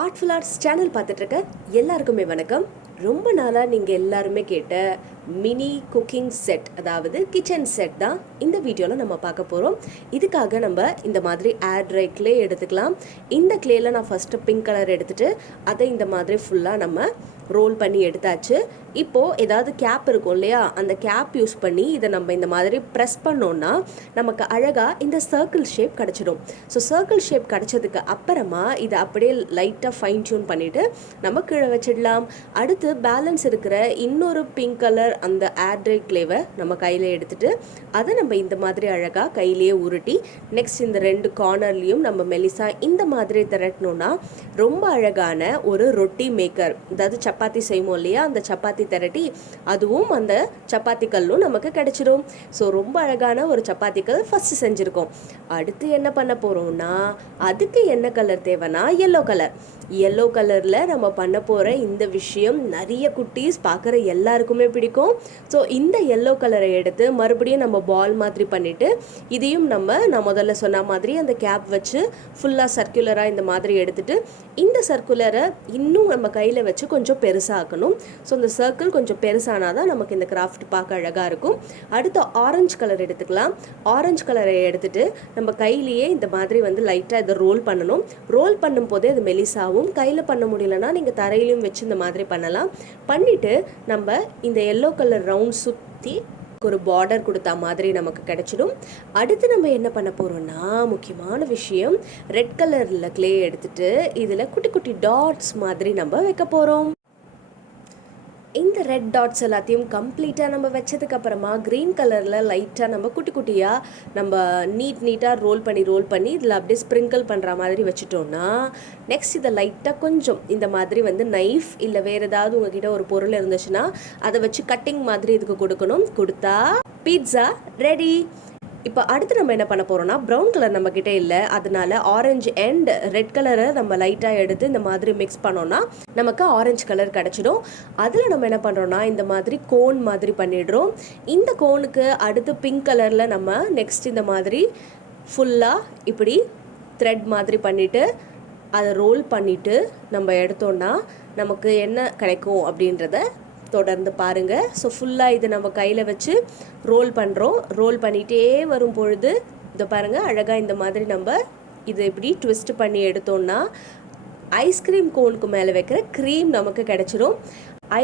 Artful arts channel பார்த்துட்ருக்க எல்லாருக்குமே வணக்கம். ரொம்ப நாளாக நீங்கள் எல்லாருமே கேட்ட மினி குக்கிங் செட், அதாவது கிச்சன் செட் தான் இந்த வீடியோவில் நம்ம பார்க்க போகிறோம். இதுக்காக நம்ம இந்த மாதிரி ஏர் ட்ரை க்ளே எடுத்துக்கலாம். இந்த க்ளேயில் நான் ஃபஸ்ட்டு பிங்க் கலர் எடுத்துகிட்டு அதை இந்த மாதிரி ஃபுல்லாக நம்ம ரோல் பண்ணி எடுத்தாச்சு. இப்போது ஏதாவது கேப் இருக்கும் இல்லையா, அந்த கேப் யூஸ் பண்ணி இதை நம்ம இந்த மாதிரி ப்ரெஸ் பண்ணோன்னா நமக்கு அழகாக இந்த சர்க்கிள் ஷேப் கிடச்சிடும். ஸோ சர்க்கிள் ஷேப் கிடச்சதுக்கு அப்புறமா இதை அப்படியே லைட்டாக ஃபைன் டியூன் பண்ணிவிட்டு நம்ம கீழே வச்சிடலாம். அடுத்து பேலன்ஸ் இருக்கிற இன்னொரு பிங்க் கலர் அந்த ஏர் ட்ரை க்ளேவை நம்ம கையில் எடுத்துகிட்டு அதை நம்ம இந்த மாதிரி அழகாக கையிலேயே உருட்டி நெக்ஸ்ட் இந்த ரெண்டு கார்னர்லேயும் நம்ம மெலிசா இந்த மாதிரி திரட்டணுன்னா ரொம்ப அழகான ஒரு ரொட்டி மேக்கர், அதாவது சப்பாத்தி செய்வோம் இல்லையா, அந்த சப்பாத்தி திரட்டி அதுவும் அந்த சப்பாத்தி கல்லும் நமக்கு கிடைச்சிடும். ஸோ ரொம்ப அழகான ஒரு சப்பாத்தி கல் ஃபஸ்ட்டு செஞ்சுருக்கோம். அடுத்து என்ன பண்ண போகிறோம்னா அதுக்கு என்ன கலர் தேவைன்னா எல்லோ கலரில் நம்ம பண்ண போகிற இந்த விஷயம் நிறைய குட்டீஸ் பார்க்குற எல்லாருக்குமே பிடிக்கும். ஸோ இந்த எல்லோ கலரை எடுத்து மறுபடியும் நம்ம பால் மாதிரி பண்ணிவிட்டு இதையும் நான் முதல்ல சொன்ன மாதிரி அந்த கேப் வச்சு ஃபுல்லாக சர்க்குலராக இந்த மாதிரி எடுத்துகிட்டு இந்த சர்க்குலரை இன்னும் நம்ம கையில் வச்சு கொஞ்சம் பெருசாக்கணும். ஸோ இந்த சர்க்கிள் கொஞ்சம் பெருசானால் தான் நமக்கு இந்த கிராஃப்ட் பார்க்க அழகாக இருக்கும். அடுத்து ஆரஞ்சு கலர் எடுத்துக்கலாம். ஆரஞ்சு கலரை எடுத்துகிட்டு நம்ம கையிலேயே இந்த மாதிரி லைட்டாக இதை ரோல் பண்ணணும். ரோல் பண்ணும் போதே அது மெலிசாவும், கையில் பண்ண முடியலன்னா நீங்கள் தரையிலையும் வச்சு இந்த மாதிரி பண்ணலாம். பண்ணிவிட்டு நம்ம இந்த எல்லோ கலர் ரவுண்ட் சுற்றி ஒரு பார்டர் கொடுத்தா மாதிரி நமக்கு கிடைச்சிடும். அடுத்து நம்ம என்ன பண்ண போகிறோம்னா முக்கியமான விஷயம், ரெட் கலரில் க்ளே எடுத்துகிட்டு இதில் குட்டி குட்டி டாட்ஸ் மாதிரி நம்ம வைக்க போகிறோம். இந்த ரெட் டாட்ஸ் எல்லாத்தையும் கம்ப்ளீட்டாக நம்ம வச்சதுக்கப்புறமா க்ரீன் கலரில் லைட்டாக நம்ம குட்டி குட்டியாக நம்ம நீட்டாக ரோல் பண்ணி இதில் அப்படியே ஸ்ப்ரிங்கிள் பண்ணுற மாதிரி வச்சுட்டோன்னா நெக்ஸ்ட் இதை லைட்டாக கொஞ்சம் இந்த மாதிரி நைஃப் இல்லை வேறு ஏதாவது உங்ககிட்ட ஒரு பொருள் இருந்துச்சுன்னா அதை வச்சு கட்டிங் மாதிரி இதுக்கு கொடுத்தா பீட்சா ரெடி. இப்போ அடுத்து நம்ம என்ன பண்ண போகிறோம்னா ப்ரௌன் கலர் நம்மக்கிட்ட இல்லை, அதனால ஆரஞ்சு அண்ட் ரெட் கலரை நம்ம லைட்டாக எடுத்து இந்த மாதிரி மிக்ஸ் பண்ணோன்னா நமக்கு ஆரஞ்சு கலர் கிடச்சிடும். அதில் நம்ம என்ன பண்ணுறோன்னா இந்த மாதிரி கோன் மாதிரி பண்ணிடுறோம். இந்த கோனுக்கு அடுத்து பிங்க் கலரில் நம்ம நெக்ஸ்ட் இந்த மாதிரி ஃபுல்லாக இப்படி த்ரெட் மாதிரி பண்ணிவிட்டு அதை ரோல் பண்ணிவிட்டு நம்ம எடுத்தோன்னா நமக்கு என்ன கிடைக்கும் அப்படின்றத தொடர்ந்து பாருங்கள். ஸோ ஃபுல்லாக இது நம்ம கையில் வச்சு ரோல் பண்ணுறோம். ரோல் பண்ணிகிட்டே வரும் பொழுது இதை பாருங்கள், அழகாக இந்த மாதிரி நம்ம இது இப்படி ட்விஸ்ட் பண்ணி எடுத்தோன்னா ஐஸ்கிரீம் கோனுக்கு மேலே வைக்கிற க்ரீம் நமக்கு கிடச்சிரும்.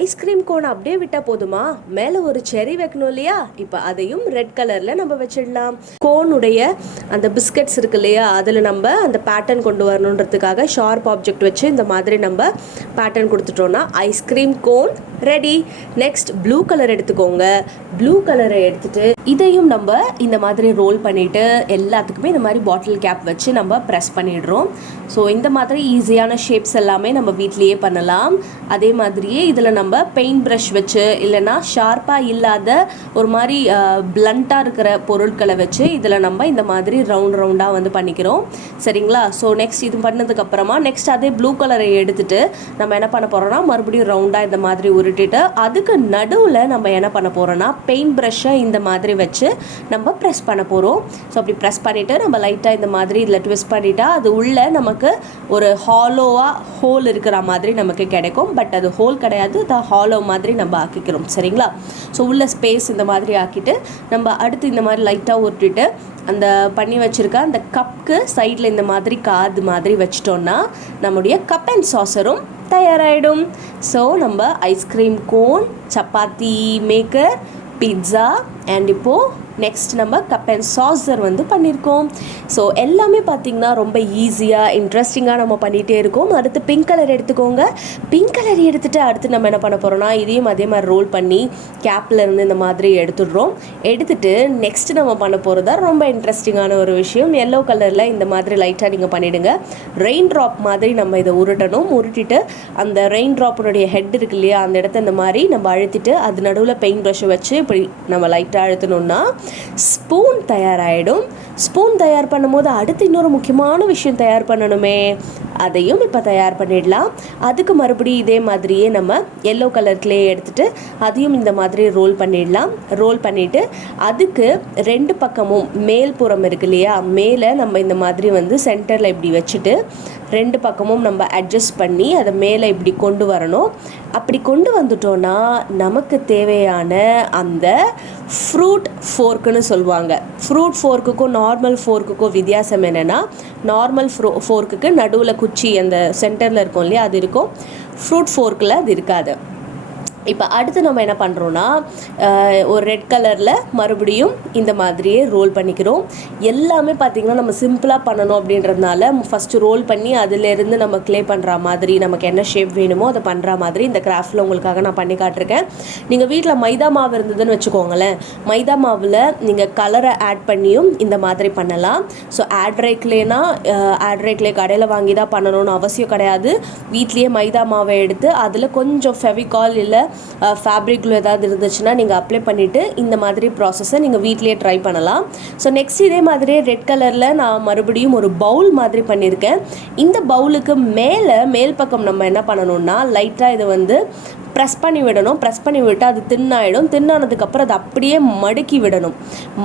ஐஸ்கிரீம் கோன் அப்படியே விட்டால் போதுமா, மேலே ஒரு செரி வைக்கணும் இல்லையா, இப்போ அதையும் ரெட் கலரில் நம்ம வச்சிடலாம். கோனுடைய அந்த பிஸ்கட்ஸ் இருக்கு இல்லையா, அதில் நம்ம அந்த பேட்டர்ன் கொண்டு வரணுன்றதுக்காக ஷார்ப் ஆப்ஜெக்ட் வச்சு இந்த மாதிரி நம்ம பேட்டர்ன் கொடுத்துட்டோன்னா ice cream cone ready. Next blue colour எடுத்துக்கோங்க. ப்ளூ கலரை எடுத்துகிட்டு இதையும் நம்ம இந்த மாதிரி ரோல் பண்ணிவிட்டு எல்லாத்துக்குமே இந்த மாதிரி பாட்டில் கேப் வச்சு நம்ம ப்ரெஸ் பண்ணிடுறோம். ஸோ இந்த மாதிரி ஈஸியான ஷேப்ஸ் எல்லாமே நம்ம வீட்லேயே பண்ணலாம். அதே மாதிரியே இதில் நம்ம பெயிண்ட் ப்ரஷ் வச்சு இல்லைன்னா ஷார்ப்பாக இல்லாத ஒரு மாதிரி பிளண்ட்டாக இருக்கிற பொருட்களை வச்சு இதில் நம்ம இந்த மாதிரி ரவுண்டாக பண்ணிக்கிறோம். சரிங்களா? ஸோ நெக்ஸ்ட் இது பண்ணதுக்கப்புறமா நெக்ஸ்ட் அதே ப்ளூ கலரை எடுத்துகிட்டு நம்ம என்ன பண்ண போகிறோம்னா மறுபடியும் ரவுண்டாக இந்த மாதிரி உருட்டிட்டு அதுக்கு நடுவில் நம்ம என்ன பண்ண போகிறோம்னா பெயிண்ட் ப்ரஷ்ஷை இந்த மாதிரி வச்சு நம்ம ப்ரெஸ் பண்ண போகிறோம். ஸோ அப்படி ப்ரெஸ் பண்ணிவிட்டு நம்ம லைட்டாக இந்த மாதிரி இதில் ட்விஸ்ட் பண்ணிட்டா அது உள்ளே நமக்கு ஒரு ஹோல் இருக்கிற மாதிரி நமக்கு கிடைக்கும். பட் அது ஹோல் கிடையாது, அது ஹாலோ மாதிரி நம்ம ஆக்கிக்கிறோம். சரிங்களா? ஸோ உள்ள ஸ்பேஸ் இந்த மாதிரி ஆக்கிட்டு நம்ம அடுத்து இந்த மாதிரி லைட்டாக உருட்டிட்டு அந்த பண்ணி வச்சுருக்க அந்த கப்புக்கு சைடில் இந்த மாதிரி காது மாதிரி வச்சிட்டோன்னா நம்முடைய கப் அண்ட் சாசரும் தயாராகிடும். ஸோ நம்ம ice cream cone, chapati maker, pizza and இப்போது நெக்ஸ்ட் நம்ம கப் அண்ட் சாசர் பண்ணியிருக்கோம். ஸோ எல்லாமே பார்த்திங்கன்னா ரொம்ப ஈஸியாக இன்ட்ரெஸ்டிங்காக நம்ம பண்ணிகிட்டே இருக்கோம். அடுத்து பிங்க் கலர் எடுத்துக்கோங்க. பிங்க் கலர் எடுத்துகிட்டு அடுத்து நம்ம என்ன பண்ண போகிறோம்னா இதையும் அதே மாதிரி ரோல் பண்ணி கேப்பில் இருந்து இந்த மாதிரி எடுத்துடுறோம். எடுத்துகிட்டு நெக்ஸ்ட் நம்ம பண்ண போகிறதா ரொம்ப இன்ட்ரெஸ்டிங்கான ஒரு விஷயம், எல்லோ கலரில் இந்த மாதிரி லைட்டாக நீங்கள் பண்ணிவிடுங்க. ரெயின் ட்ராப் மாதிரி நம்ம இதை உருட்டிட்டு அந்த ரெயின் ட்ராப்பினுடைய ஹெட் இருக்கு இல்லையா, அந்த இடத்த இந்த மாதிரி நம்ம அழுத்திட்டு அது நடுவில் பெயிண்ட் ப்ரஷ்ஷை வச்சு இப்படி நம்ம லைட்டாக அழுத்தணுன்னா ஸ்பூன் தயாராகிடும். ஸ்பூன் தயார் பண்ணும்போது அடுத்து இன்னொரு முக்கியமான விஷயம் தயார் பண்ணணுமே, அதையும் இப்போ தயார் பண்ணிடலாம். அதுக்கு மறுபடியும் இதே மாதிரியே நம்ம எல்லோ கலர் கிளே எடுத்துகிட்டு அதையும் இந்த மாதிரி ரோல் பண்ணிடலாம். ரோல் பண்ணிவிட்டு அதுக்கு 2 பக்கமும் மேல் புறம் இருக்கு இல்லையா, மேலே நம்ம இந்த மாதிரி வந்து சென்டரில் இப்படி வச்சுட்டு 2 பக்கமும் நம்ம அட்ஜஸ்ட் பண்ணி அதை மேலே இப்படி கொண்டு வரணும். அப்படி கொண்டு வந்துட்டோன்னா நமக்கு தேவையான அந்த ஃப்ரூட் ஃபோர்க்குன்னு சொல்லுவாங்க. ஃப்ரூட் ஃபோர்க்குக்கும் நார்மல் ஃபோர்க்குக்கும் வித்தியாசம் என்னென்னா, நார்மல் ஃபோர்க்குக்கு நடுவில் குச்சி அந்த சென்டரில் இருக்கும் இல்லையா, அது இருக்கும். ஃப்ரூட் ஃபோர்க்கில் அது இருக்காது. இப்போ அடுத்து நம்ம என்ன பண்ணுறோன்னா, ஒரு ரெட் கலரில் மறுபடியும் இந்த மாதிரியே ரோல் பண்ணிக்கிறோம். எல்லாமே பார்த்திங்கன்னா நம்ம சிம்பிளாக பண்ணணும் அப்படின்றதுனால ஃபஸ்ட்டு ரோல் பண்ணி அதிலேருந்து நம்ம க்ளே பண்ணுற மாதிரி, நமக்கு என்ன ஷேப் வேணுமோ அதை பண்ணுற மாதிரி இந்த கிராஃப்டில் உங்களுக்காக நான் பண்ணி காட்டிருக்கேன். நீங்கள் வீட்டில் மைதா மாவு இருந்ததுன்னு வச்சுக்கோங்களேன், மைதா மாவில் நீங்கள் கலரை ஆட் பண்ணியும் இந்த மாதிரி பண்ணலாம். ஸோ ஆட்ரை க்ளே கடையில் வாங்கி தான் பண்ணணும்னு அவசியம் கிடையாது. வீட்லேயே மைதா மாவை எடுத்து அதில் கொஞ்சம் ஃபெவிகால் இல்லை ஃபேப்ரிக் க்ளூ ஏதாவது இருந்துச்சுன்னா நீங்கள் அப்ளை பண்ணிவிட்டு இந்த மாதிரி ப்ராசஸை நீங்கள் வீட்லேயே ட்ரை பண்ணலாம். ஸோ நெக்ஸ்ட் இதே மாதிரியே ரெட் கலரில் நான் மறுபடியும் ஒரு பவுல் மாதிரி பண்ணியிருக்கேன். இந்த பவுலுக்கு மேல் பக்கம் நம்ம என்ன பண்ணணும்னா, லைட்டாக இதை வந்து ப்ரெஸ் பண்ணி விடணும். ப்ரெஸ் பண்ணி விட்டால் அது தின்னாயிடும். தின்னானதுக்கப்புறம் அதை அப்படியே மடக்கி விடணும்.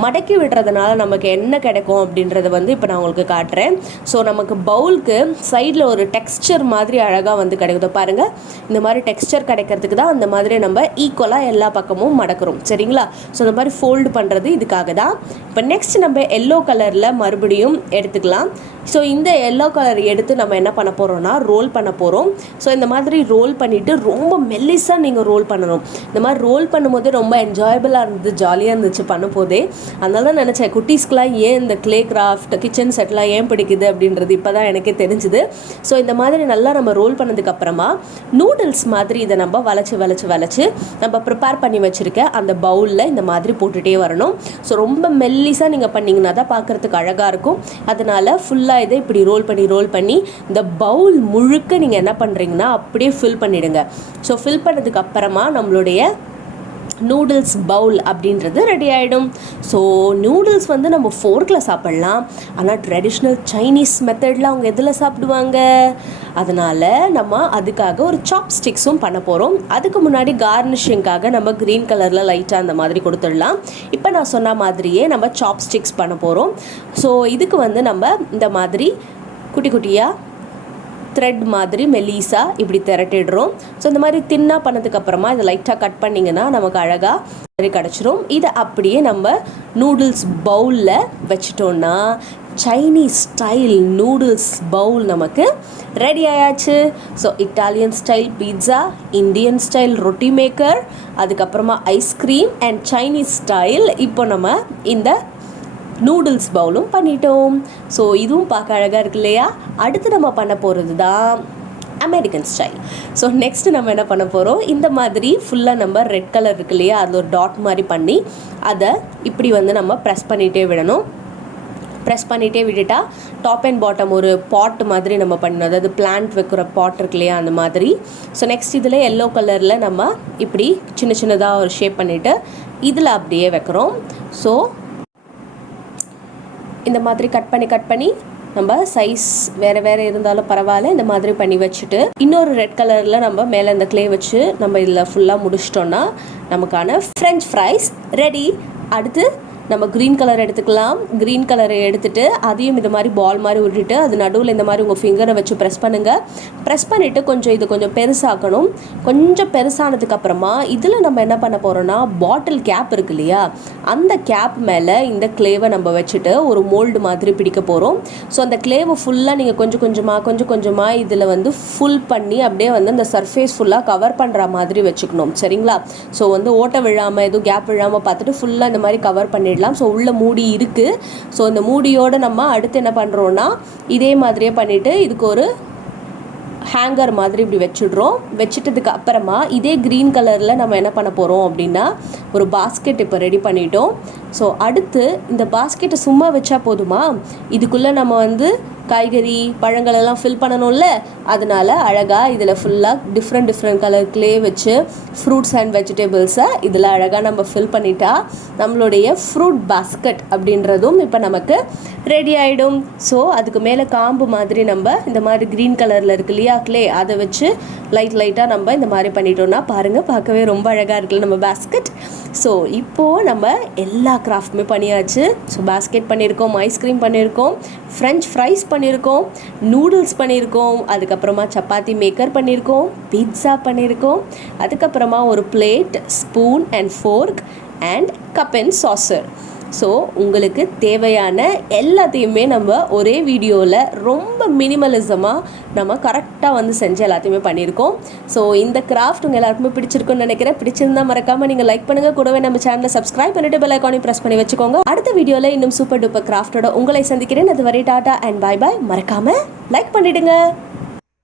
மடக்கி விடுறதுனால நமக்கு என்ன கிடைக்கும் அப்படின்றத வந்து இப்போ நான் உங்களுக்கு காட்டுறேன். ஸோ நமக்கு பவுலுக்கு சைடில் ஒரு டெக்ஸ்சர் மாதிரி அழகாக வந்து கிடைக்குது பாருங்கள். இந்த மாதிரி டெக்ஸ்சர் கிடைக்கிறதுக்கு தான் அந்த மாதிரி நம்ம ஈக்குவலாக எல்லா பக்கமும் மடக்கிறோம், சரிங்களா? ஸோ இந்த மாதிரி ஃபோல்டு பண்ணுறது இதுக்காக தான். இப்போ நெக்ஸ்ட் நம்ம எல்லோ கலரில் மறுபடியும் எடுத்துக்கலாம். ஸோ இந்த எல்லோ கலர் எடுத்து நம்ம என்ன பண்ண போகிறோம்னா, ரோல் பண்ண போகிறோம். ஸோ இந்த மாதிரி ரோல் பண்ணிவிட்டு ரொம்ப மெல்லிஸாக நீங்கள் ரோல் பண்ணணும். இந்த மாதிரி ரோல் பண்ணும்போது ரொம்ப என்ஜாயபிளாக இருந்தது, ஜாலியாக இருந்துச்சு பண்ணும்போதே. அதனால தான் நினச்சேன் குட்டீஸ்க்கெலாம் ஏன் இந்த க்ளே கிராஃப்ட் கிச்சன் செட்லாம் ஏன் பிடிக்குது அப்படின்றது இப்போ தான் எனக்கே தெரிஞ்சுது. ஸோ இந்த மாதிரி நல்லா நம்ம ரோல் பண்ணதுக்கப்புறமா நூடுல்ஸ் மாதிரி இதை நம்ம வளைச்சி நம்ம ப்ரிப்பேர் பண்ணி வச்சுருக்க அந்த பவுலில் இந்த மாதிரி போட்டுகிட்டே வரணும். ஸோ ரொம்ப மெல்லிஸாக நீங்கள் பண்ணிங்கன்னா தான் பார்க்குறதுக்கு அழகாக இருக்கும். அதனால் ஃபுல்லாக இதை இப்படி ரோல் பண்ணி இந்த பவுல் முழுக்க நீங்கள் என்ன பண்ணுறீங்கன்னா அப்படியே ஃபில் பண்ணிவிடுங்க. ஸோ ஃபில் பண்ணதுக்கு அப்புறமா நம்மளுடைய நூடுல்ஸ் பவுல் அப்படின்றது ரெடி ஆகிடும். ஸோ நூடுல்ஸ் வந்து நம்ம ஃபோர்க்கில் சாப்பிட்லாம். ஆனால் ட்ரெடிஷ்னல் சைனீஸ் மெத்தடில் அவங்க எதில் சாப்பிடுவாங்க? அதனால் நம்ம அதுக்காக ஒரு சாப்ஸ்டிக்ஸும் பண்ண போகிறோம். அதுக்கு முன்னாடி கார்னிஷிங்காக நம்ம க்ரீன் கலரில் லைட்டாக அந்த மாதிரி கொடுத்துடலாம். இப்போ நான் சொன்ன மாதிரியே நம்ம சாப்ஸ்டிக்ஸ் பண்ண போகிறோம். ஸோ இதுக்கு வந்து நம்ம இந்த மாதிரி குட்டி குட்டியாக த்ரெட் மாதிரி மெலிசா இப்படி திரட்டிடுறோம். ஸோ இந்த மாதிரி தின்னாக பண்ணதுக்கப்புறமா இதை லைட்டாக கட் பண்ணிங்கன்னா நமக்கு அழகாக மாதிரி கிடச்சிரும். இதை அப்படியே நம்ம நூடுல்ஸ் பவுலில் வச்சிட்டோன்னா சைனீஸ் ஸ்டைல் நூடுல்ஸ் பவுல் நமக்கு ரெடி ஆயாச்சு. So Italian style pizza, Indian style ரொட்டி மேக்கர், அதுக்கப்புறமா ஐஸ்கிரீம் அண்ட் சைனீஸ் ஸ்டைல் இப்போ நம்ம இந்த நூடுல்ஸ் பவுலும் பண்ணிட்டோம். ஸோ இதுவும் பார்க்க அழகாக இருக்கு இல்லையா? அடுத்து நம்ம பண்ண போகிறது தான் அமெரிக்கன் ஸ்டைல். ஸோ நெக்ஸ்ட்டு நம்ம என்ன பண்ண போகிறோம், இந்த மாதிரி ஃபுல்லாக நம்ம ரெட் கலர் இருக்கு இல்லையா, அது ஒரு டாட் மாதிரி பண்ணி அதை இப்படி வந்து நம்ம ப்ரெஸ் பண்ணிகிட்டே விடணும். ப்ரெஸ் பண்ணிகிட்டே விட்டுட்டா டாப் அண்ட் பாட்டம் ஒரு பாட் மாதிரி நம்ம பண்ணணும். அதாவது பிளான்ட் வைக்கிற பாட் இருக்கு இல்லையா, அந்த மாதிரி. ஸோ நெக்ஸ்ட் இதில் எல்லோ கலரில் நம்ம இப்படி சின்னதாக ஒரு ஷேப் பண்ணிவிட்டு இதில் அப்படியே வைக்கிறோம். ஸோ இந்த மாதிரி கட் பண்ணி நம்ம சைஸ் வேறு இருந்தாலும் பரவாயில்ல, இந்த மாதிரி பண்ணி வச்சுட்டு இன்னொரு ரெட் கலரில் நம்ம மேலே இந்த க்ளே வச்சு நம்ம இதில் ஃபுல்லாக முடிச்சிட்டோன்னா நமக்கான ஃப்ரெஞ்ச் ஃப்ரைஸ் ரெடி. அடுத்து நம்ம க்ரீன் கலர் எடுத்துக்கலாம். க்ரீன் கலரை எடுத்துகிட்டு அதையும் இந்த மாதிரி பால் மாதிரி விட்டுட்டு அது நடுவில் இந்த மாதிரி உங்கள் ஃபிங்கரை வச்சு ப்ரெஸ் பண்ணுங்கள். ப்ரெஸ் பண்ணிவிட்டு கொஞ்சம் பெருசாக்கணும். கொஞ்சம் பெருசானதுக்கப்புறமா இதில் நம்ம என்ன பண்ண போகிறோன்னா, பாட்டில் கேப் இருக்கு இல்லையா, அந்த கேப் மேலே இந்த க்ளேவை நம்ம வச்சுட்டு ஒரு மோல்டு மாதிரி பிடிக்க போகிறோம். ஸோ அந்த க்ளேவை ஃபுல்லாக நீங்கள் கொஞ்சம் கொஞ்சமாக இதில் வந்து ஃபுல் பண்ணி அப்படியே வந்து அந்த சர்ஃபேஸ் ஃபுல்லாக கவர் பண்ணுற மாதிரி வச்சுக்கணும், சரிங்களா? ஸோ வந்து ஓட்டை விழாமல் எதுவும் கேப் விழாமல் பார்த்துட்டு ஃபுல்லாக இந்த மாதிரி கவர் பண்ணிடலாம். ஸோ உள்ள மூடி இருக்குது. ஸோ இந்த மூடியோடு நம்ம அடுத்து என்ன பண்ணுறோன்னா, இதே மாதிரியே பண்ணிவிட்டு இதுக்கு ஒரு ஹேங்கர் மாதிரி இப்படி வச்சுடுறோம். வச்சுட்டதுக்கு அப்புறமா இதே க்ரீன் கலரில் நம்ம என்ன பண்ண போகிறோம் அப்படின்னா, ஒரு பாஸ்கெட் இப்போ ரெடி பண்ணிட்டோம். ஸோ அடுத்து இந்த பாஸ்கெட்டை சும்மா வச்சா போதுமா, இதுக்குள்ளே நம்ம வந்து காய்கறி பழங்கள் எல்லாம் ஃபில் பண்ணணும்ல, அதனால அழகாக இதில் ஃபுல்லாக டிஃப்ரெண்ட் கலர் க்ளே வச்சு ஃப்ரூட்ஸ் அண்ட் வெஜிடபிள்ஸை இதில் அழகாக நம்ம ஃபில் பண்ணிட்டா நம்மளுடைய ஃப்ரூட் பாஸ்கெட் அப்படின்றதும் இப்போ நமக்கு ரெடி ஆகிடும். ஸோ அதுக்கு மேலே காம்பு மாதிரி நம்ம இந்த மாதிரி க்ரீன் கலரில் இருக்கு இல்லையா க்ளே, அதை வச்சு லைட்டாக நம்ம இந்த மாதிரி பண்ணிட்டோம்னா பாருங்கள், பார்க்கவே ரொம்ப அழகாக இருக்குல்ல நம்ம பாஸ்கெட். ஸோ இப்போது நம்ம எல்லா கிராஃப்ட்டுமே பண்ணியாச்சு. ஸோ பாஸ்கெட் பண்ணியிருக்கோம், ஐஸ்கிரீம் பண்ணியிருக்கோம், ஃப்ரெஞ்ச் ஃப்ரைஸ் பண்ணியிருக்கோம், நூடுல்ஸ் பண்ணியிருக்கோம், அதுக்கப்புறமா சப்பாத்தி மேக்கர் பண்ணியிருக்கோம், பீட்ஸா பண்ணியிருக்கோம், அதுக்கப்புறமா ஒரு plate, spoon and fork and cup and saucer. So உங்களுக்கு தேவையான எல்லாத்தையுமே நம்ம ஒரே வீடியோவில் ரொம்ப மினிமலிசமாக நம்ம கரெக்டாக வந்து செஞ்சு எல்லாத்தையுமே பண்ணியிருக்கோம். ஸோ இந்த கிராஃப்ட் உங்கள் எல்லாருக்குமே பிடிச்சிருக்குன்னு நினைக்கிறேன். பிடிச்சிருந்தா மறக்காமல் நீங்கள் லைக் பண்ணுங்கள், கூடவே நம்ம சேனலை சப்ஸ்கிரைப் பண்ணிட்டு பெல் ஐக்கானையும் ப்ரெஸ் பண்ணி வச்சுக்கோங்க. அடுத்த வீடியோவில் இன்னும் சூப்பர் டூப்பர் கிராஃப்டோட உங்களை சந்திக்கிறேன். அதுவரை டாடா அண்ட் பாய் பாய். மறக்காமல் லைக் பண்ணிவிடுங்க.